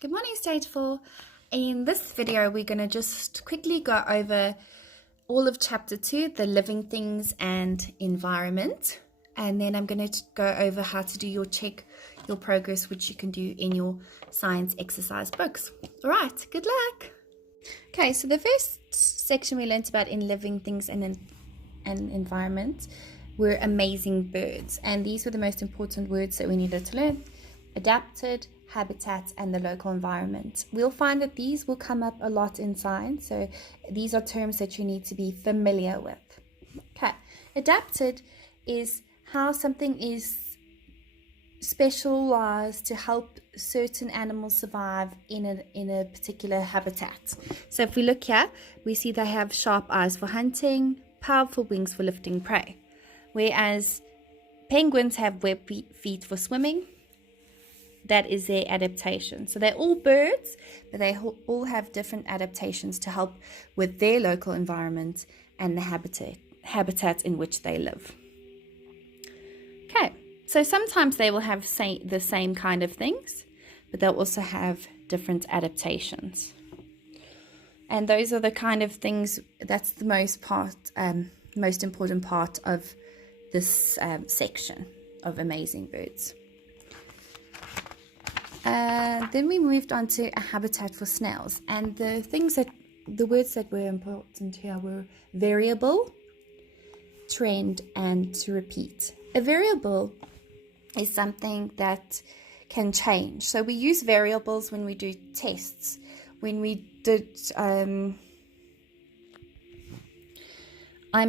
Good morning, Stage 4. In this video, we're going to just quickly go over all of Chapter 2, the living things and environment. And then I'm going to go over how to do your progress, which you can do in your science exercise books. All right, good luck. Okay, so the first section we learned about in living things and environment were amazing birds. And these were the most important words that we needed to learn. Adapted, habitat, and the local environment. We'll find that these will come up a lot in science, so these are terms that you need to be familiar with. Okay, adapted is how something is specialized to help certain animals survive in a particular habitat. So if we look here, we see they have sharp eyes for hunting, powerful wings for lifting prey, whereas penguins have web feet for swimming. That is their adaptation. So they're all birds, but they all have different adaptations to help with their local environment and the habitat in which they live. Okay, so sometimes they will have the same kind of things, but they'll also have different adaptations. And those are the kind of things, that's the most important part of this section of Amazing Birds. Then we moved on to a habitat for snails, and the words that were important here were variable, trend, and to repeat. A variable is something that can change. So we use variables when we do tests. When we did, I'm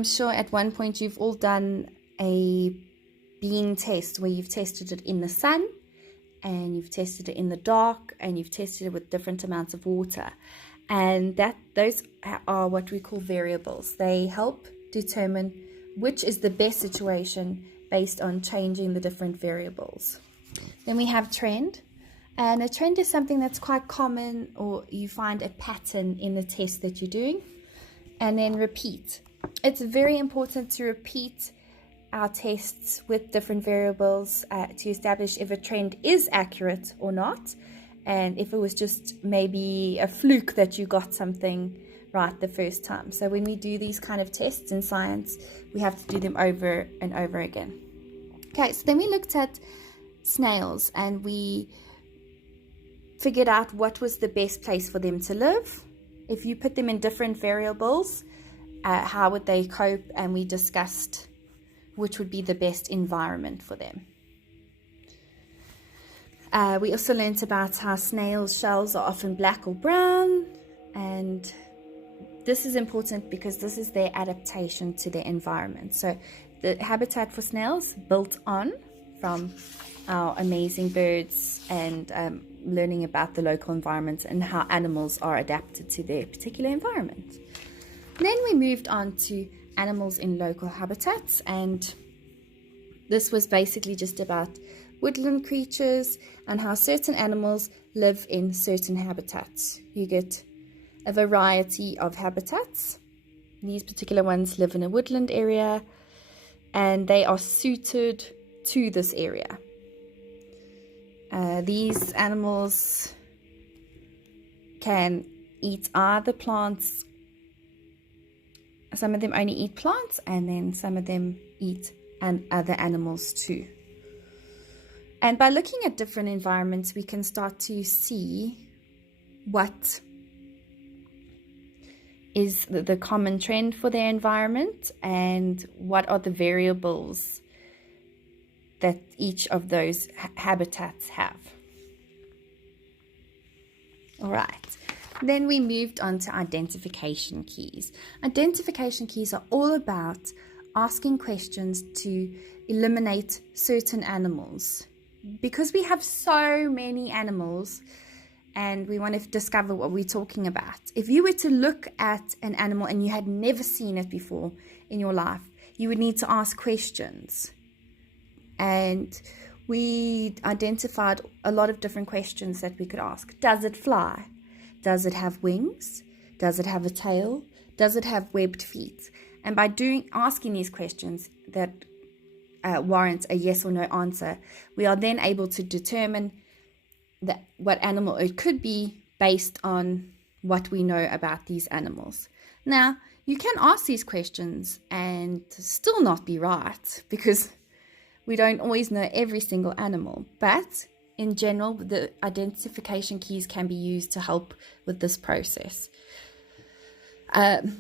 sure at one point you've all done a bean test where you've tested it in the sun, and you've tested it in the dark, and you've tested it with different amounts of water. And those are what we call variables. They help determine which is the best situation based on changing the different variables. Then we have trend. And a trend is something that's quite common, or you find a pattern in the test that you're doing. And then repeat. It's very important to repeat our tests with different variables to establish if a trend is accurate or not, and if it was just maybe a fluke that you got something right the first time. So when we do these kind of tests in science, we have to do them over and over again. Okay, so then we looked at snails, and we figured out what was the best place for them to live. If you put them in different variables, how would they cope, and we discussed which would be the best environment for them. We also learned about how snails' shells are often black or brown, and this is important because this is their adaptation to their environment. So the habitat for snails built on from our Amazing Birds and learning about the local environment and how animals are adapted to their particular environment. Then we moved on to animals in local habitats, and this was basically just about woodland creatures and how certain animals live in certain habitats. You get a variety of habitats. These particular ones live in a woodland area, and they are suited to this area. These animals can eat either plants. Some of them only eat plants, and then some of them eat other animals too. And by looking at different environments, we can start to see what is the common trend for their environment and what are the variables that each of those habitats have. All right. Then we moved on to identification keys. Identification keys are all about asking questions to eliminate certain animals. Because we have so many animals and we want to discover what we're talking about. If you were to look at an animal and you had never seen it before in your life, you would need to ask questions. And we identified a lot of different questions that we could ask. Does it fly? Does it have wings? Does it have a tail? Does it have webbed feet? And by asking these questions that warrant a yes or no answer, we are then able to determine what animal it could be based on what we know about these animals. Now, you can ask these questions and still not be right because we don't always know every single animal, but in general, the identification keys can be used to help with this process.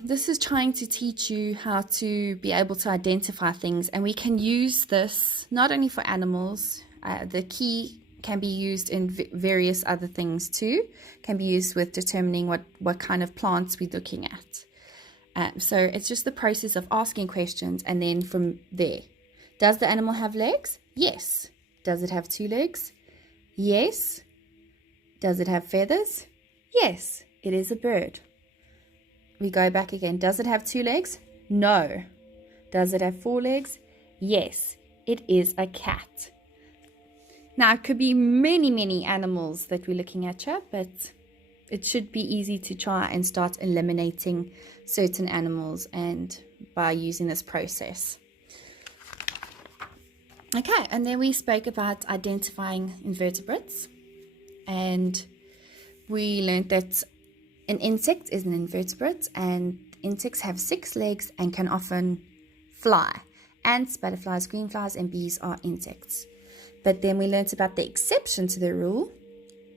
This is trying to teach you how to be able to identify things, and we can use this not only for animals. The key can be used in various other things too. Can be used with determining what kind of plants we're looking at. So it's just the process of asking questions, and then from there, does the animal have legs? Yes. Does it have 2 legs? Yes. Does it have feathers? Yes. It is a bird. We go back again. Does it have 2 legs? No. Does it have 4 legs? Yes. It is a cat. Now, it could be many animals that we're looking at here, but it should be easy to try and start eliminating certain animals and by using this process. Okay, and then we spoke about identifying invertebrates, and we learned that an insect is an invertebrate, and insects have 6 legs and can often fly. Ants, butterflies, green flies, and bees are insects. But then we learned about the exception to the rule.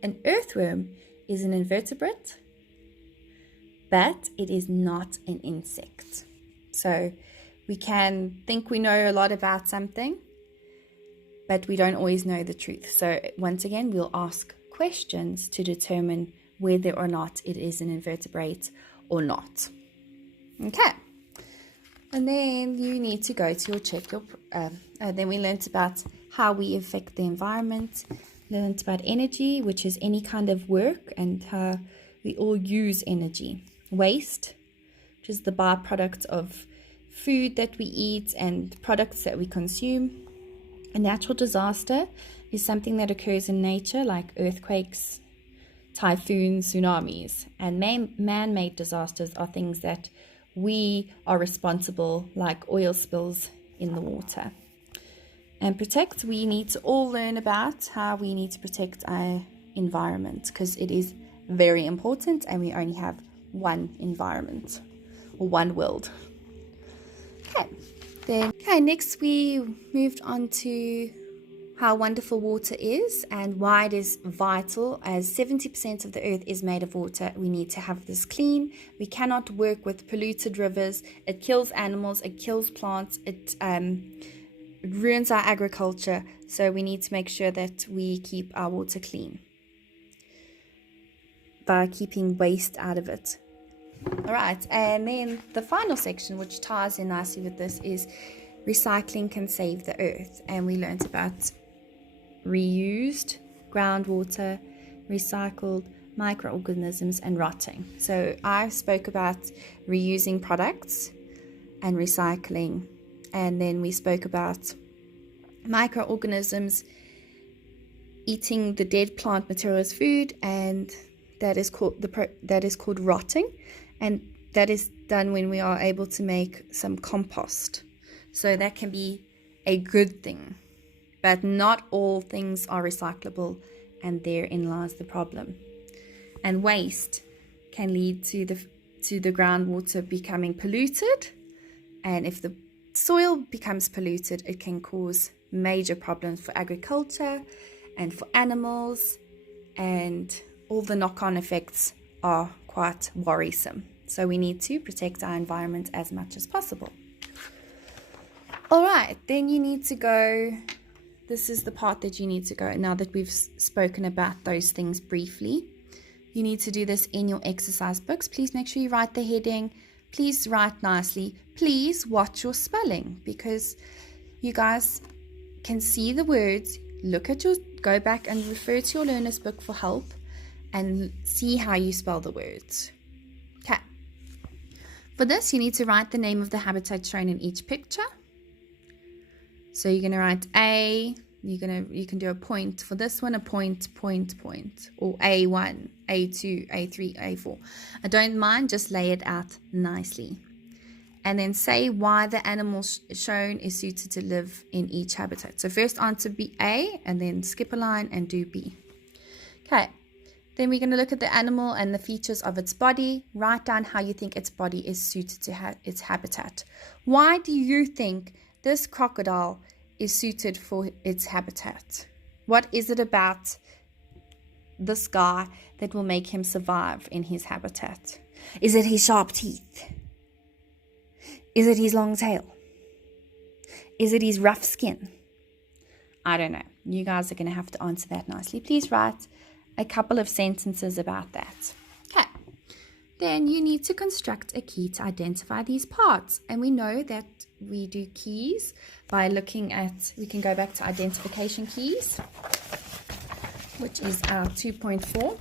An earthworm is an invertebrate, but it is not an insect. So we can think we know a lot about something, but we don't always know the truth. So once again, we'll ask questions to determine whether or not it is an invertebrate or not. Okay. And then you need to go to then we learned about how we affect the environment, learned about energy, which is any kind of work and how we all use energy. Waste, which is the byproduct of food that we eat and products that we consume. A natural disaster is something that occurs in nature, like earthquakes, typhoons, tsunamis. And man-made disasters are things that we are responsible, like oil spills in the water. And protect, we need to all learn about how we need to protect our environment, because it is very important and we only have one environment or one world. Okay, next we moved on to how wonderful water is and why it is vital. As 70% of the earth is made of water, we need to have this clean. We cannot work with polluted rivers. It kills animals, it kills plants, it ruins our agriculture. So we need to make sure that we keep our water clean by keeping waste out of it. All right, and then the final section, which ties in nicely with this, is recycling can save the earth. And we learned about reused groundwater, recycled microorganisms, and rotting. So I spoke about reusing products and recycling, and then we spoke about microorganisms eating the dead plant material as food, and that is called rotting, and that is done when we are able to make some compost. So that can be a good thing, but not all things are recyclable, and therein lies the problem. And waste can lead to the groundwater becoming polluted, and if the soil becomes polluted, it can cause major problems for agriculture and for animals, and all the knock-on effects are quite worrisome. So we need to protect our environment as much as possible. All right, then you need to go, this is the part that you need to go, now that we've spoken about those things briefly. You need to do this in your exercise books. Please make sure you write the heading. Please write nicely. Please watch your spelling, because you guys can see the words, go back and refer to your learner's book for help and see how you spell the words. Okay. For this, you need to write the name of the habitat shown in each picture. So you're going to write A, you can do a point for this one, a point, or A1, A2, A3, A4. I don't mind, just lay it out nicely. And then say why the animal shown is suited to live in each habitat. So first answer B, A, and then skip a line and do B. Okay, then we're going to look at the animal and the features of its body. Write down how you think its body is suited to its habitat. Why do you think this crocodile is suited for its habitat? What is it about this guy that will make him survive in his habitat? Is it his sharp teeth? Is it his long tail? Is it his rough skin? I don't know. You guys are going to have to answer that nicely. Please write a couple of sentences about that. Okay. Then you need to construct a key to identify these parts. And we know that we do keys by looking at, we can go back to identification keys, which is our 2.4.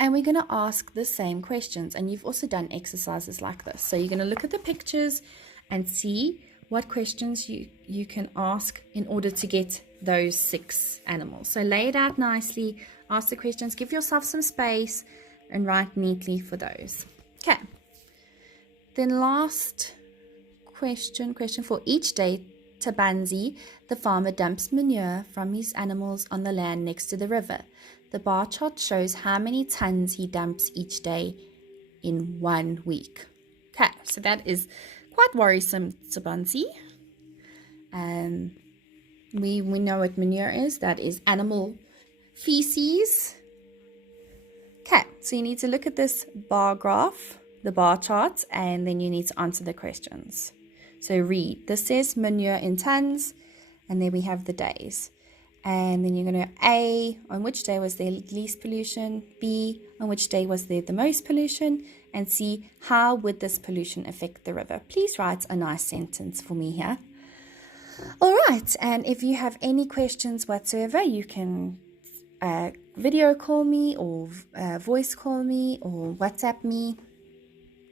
And we're going to ask the same questions. And you've also done exercises like this. So you're going to look at the pictures and see what questions you can ask in order to get those 6 animals. So lay it out nicely, ask the questions, give yourself some space, and write neatly for those. Okay. Then last question 4. Each day, Tabanzi, the farmer, dumps manure from his animals on the land next to the river. The bar chart shows how many tons he dumps each day in 1 week. Okay, so that is quite worrisome, Tabanzi. We know what manure is. That is animal feces. Okay, so you need to look at this bar graph, the bar chart, and then you need to answer the questions. So read. This says manure in tons, and then we have the days. And then you're going to A, on which day was there least pollution? B, on which day was there the most pollution? And C, how would this pollution affect the river? Please write a nice sentence for me here. All right, and if you have any questions whatsoever, you can video call me or voice call me or WhatsApp me.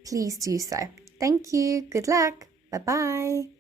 Please do so. Thank you. Good luck. Bye-bye.